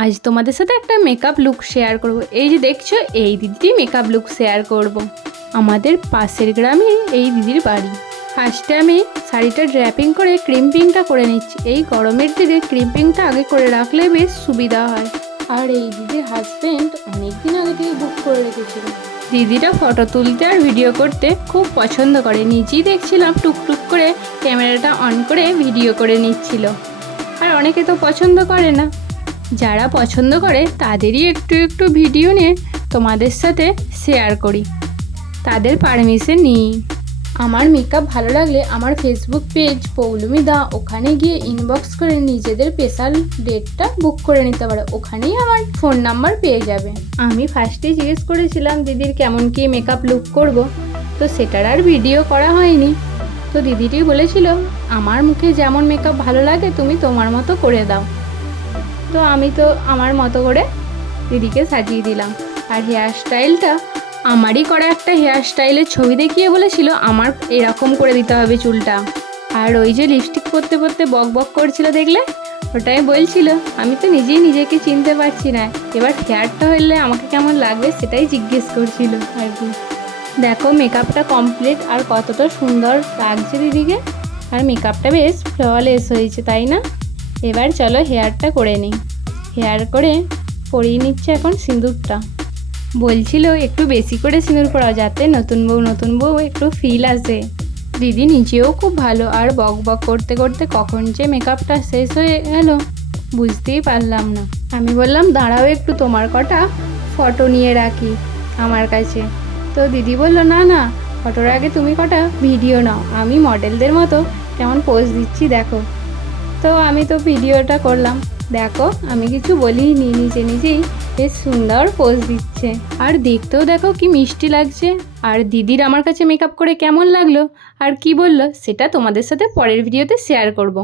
আজ তোমাদের সাথে একটা মেকআপ লুক শেয়ার করব। এই যে দেখছো, এই দিদিটি মেকআপ লুক শেয়ার করব। আমাদের পাশের গ্রামে এই দিদির বাড়ি। ফার্স্টে আমি শাড়িটা ড্র্যাপিং করে ক্রিম্পিংটা করে নিচ্ছি। এই গরমের দিনে ক্রিম্পিংটা আগে করে রাখলে বেশ সুবিধা হয়। আর এই দিদির হাজব্যান্ড অনেকদিন আগে থেকে বুক করে রেখেছিল। দিদিটা ফটো তুলতে আর ভিডিও করতে খুব পছন্দ করে। নিজেই দেখছিলাম টুকটুক করে ক্যামেরাটা অন করে ভিডিও করে নিচ্ছিল। আর অনেকে তো পছন্দ করে না, যারা পছন্দ করে তাদেরই একটু একটু ভিডিও নিয়ে তোমাদের সাথে শেয়ার করি, তাদের পারমিশন নিই। আমার মেকআপ ভালো লাগলে আমার ফেসবুক পেজ পৌলমি দা, ওখানে গিয়ে ইনবক্স করে নিজেদের স্পেশাল ডেটটা বুক করে নিতে পারো। ওখানেই আমার ফোন নাম্বার পেয়ে যাবে। আমি ফার্স্টেই জিজ্ঞেস করেছিলাম দিদির কেমন কি মেকআপ লুক করব, তো সেটার আর ভিডিও করা হয়নি। তো দিদিটি বলেছিল আমার মুখে যেমন মেকআপ ভালো লাগে তুমি তোমার মতো করে দাও। তো আমি তো আমার মতো করে দিদিকে সাজিয়ে দিলাম। আর হেয়ার স্টাইলটা আমারই করা একটা হেয়ার স্টাইলের ছবি দেখিয়ে বলেছিল আমার এরকম করে দিতে হবে চুলটা। আর ওই যে লিপস্টিক পরতে পরতে বক বক করছিল দেখলে, ওটাই বলছিল আমি তো নিজেই নিজেকে চিনতে পারছি না, এবার হেয়ারটা হলে আমাকে কেমন লাগবে সেটাই জিজ্ঞেস করছিল আর কি। দেখো মেকআপটা কমপ্লিট আর কতটা সুন্দর লাগছে দিদিকে। আর মেকআপটা বেশ ফ্ললেস হয়েছে, তাই না? এবার চলো হেয়ারটা করে নিই। হেয়ার করে পরিয়ে নিচ্ছে এখন সিঁদুরটা। বলছিল একটু বেশি করে সিঁদুর পরাও, যাতে নতুন বউ একটু ফিল আসে। দিদি নিজেও খুব ভালো, আর বক বক করতে করতে কখন যে মেকআপটা শেষ হয়ে গেল বুঝতেই পারলাম না। আমি বললাম দাঁড়াও একটু, তোমার কটা ফটো নিয়ে রাখি আমার কাছে। তো দিদি বলল না না, ফটোর আগে তুমি কটা ভিডিও নাও, আমি মডেলদের মতো কেমন পোজ দিচ্ছি দেখো। তো আমি তো ভিডিওটা করলাম, দেখো আমি কিছু বলিনি, নিজেই বেশ সুন্দর পোজ দিচ্ছে। আর দেখতেও দেখো কি মিষ্টি লাগছে। আর দিদির আমার কাছে মেকআপ করে কেমন লাগলো আর কি বললো সেটা তোমাদের সাথে পরের ভিডিওতে শেয়ার করব।